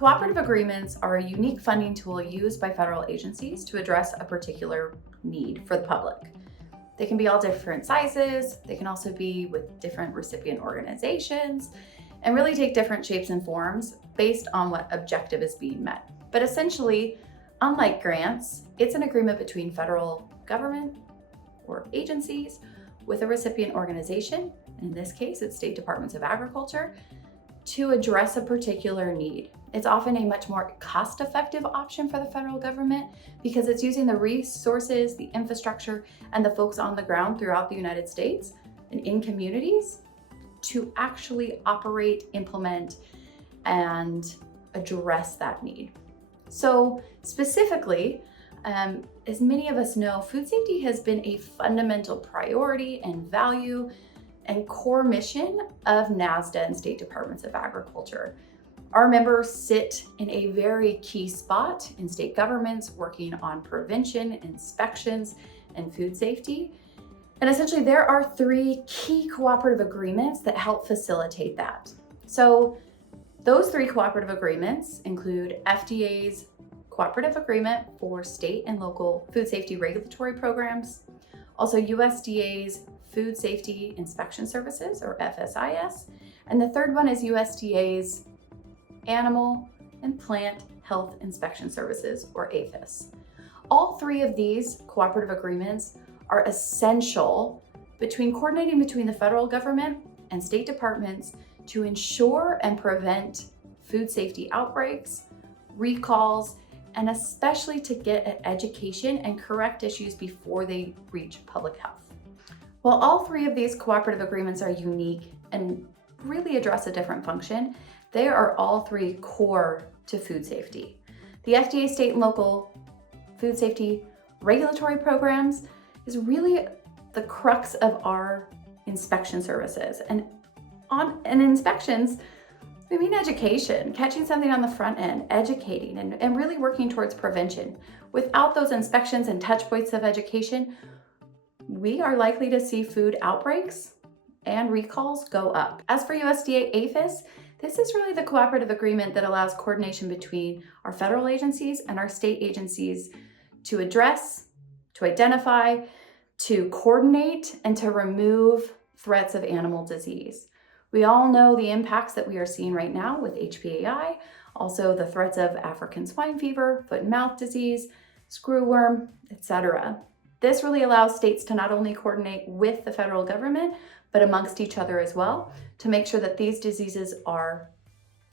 Cooperative agreements are a unique funding tool used by federal agencies to address a particular need for the public. They can be all different sizes, they can also be with different recipient organizations, and really take different shapes and forms based on what objective is being met. But essentially, unlike grants, it's an agreement between federal government or agencies with a recipient organization, in this case it's state departments of agriculture, to address a particular need. It's often a much more cost-effective option for the federal government because it's using the resources, the infrastructure, and the folks on the ground throughout the United States and in communities to actually operate, implement, and address that need. So specifically, as many of us know, food safety has been a fundamental priority and value and core mission of NASDA and state departments of agriculture. Our members sit in a very key spot in state governments working on prevention, inspections, and food safety. And essentially there are 3 key cooperative agreements that help facilitate that. So those 3 cooperative agreements include FDA's cooperative agreement for state and local food safety regulatory programs, also USDA's Food Safety Inspection Services, or FSIS, and the third one is USDA's Animal and Plant Health Inspection Services, or APHIS. All 3 of these cooperative agreements are essential coordinating between the federal government and state departments to ensure and prevent food safety outbreaks, recalls, and especially to get at education and correct issues before they reach public health. While all 3 of these cooperative agreements are unique and really address a different function, they are all 3 core to food safety. The FDA state and local food safety regulatory programs is really the crux of our inspection services. And in inspections, we mean education, catching something on the front end, educating, and really working towards prevention. Without those inspections and touch points of education, we are likely to see food outbreaks and recalls go up. As for USDA APHIS, this is really the cooperative agreement that allows coordination between our federal agencies and our state agencies to address, to identify, to coordinate, and to remove threats of animal disease. We all know the impacts that we are seeing right now with HPAI, also the threats of African swine fever, foot and mouth disease, screwworm, etc. This really allows states to not only coordinate with the federal government, but amongst each other as well, to make sure that these diseases are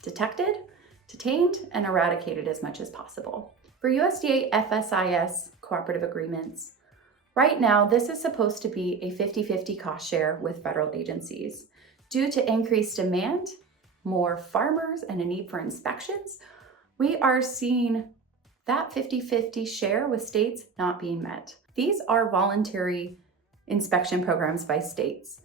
detected, detained, and eradicated as much as possible. For USDA FSIS cooperative agreements, right now this is supposed to be a 50-50 cost share with federal agencies. Due to increased demand, more farmers, and a need for inspections, we are seeing that 50-50 share with states not being met. These are voluntary inspection programs by states.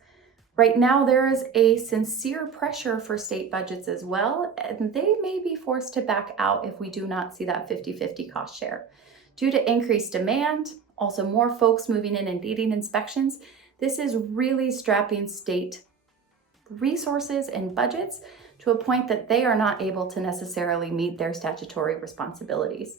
Right now, there is a sincere pressure for state budgets as well, and they may be forced to back out if we do not see that 50-50 cost share. Due to increased demand, also more folks moving in and needing inspections, this is really strapping state resources and budgets to a point that they are not able to necessarily meet their statutory responsibilities.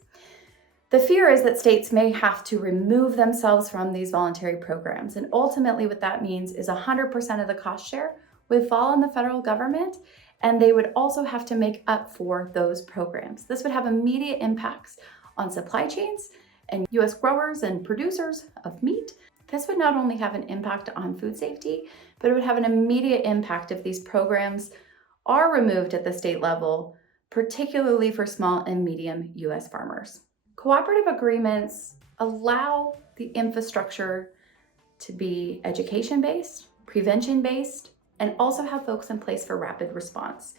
The fear is that states may have to remove themselves from these voluntary programs, and ultimately what that means is 100% of the cost share would fall on the federal government, and they would also have to make up for those programs. This would have immediate impacts on supply chains and U.S. growers and producers of meat. This would not only have an impact on food safety, but it would have an immediate impact if these programs are removed at the state level, particularly for small and medium U.S. farmers. Cooperative agreements allow the infrastructure to be education-based, prevention-based, and also have folks in place for rapid response.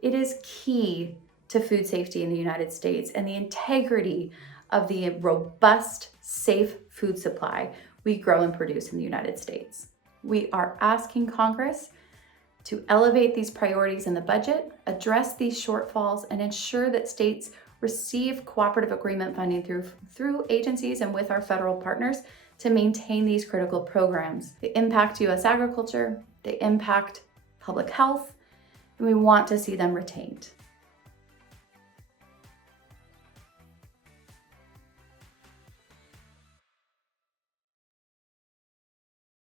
It is key to food safety in the United States and the integrity of the robust, safe food supply we grow and produce in the United States. We are asking Congress to elevate these priorities in the budget, address these shortfalls, and ensure that states receive cooperative agreement funding through agencies and with our federal partners to maintain these critical programs. They impact U.S. agriculture, they impact public health, and we want to see them retained.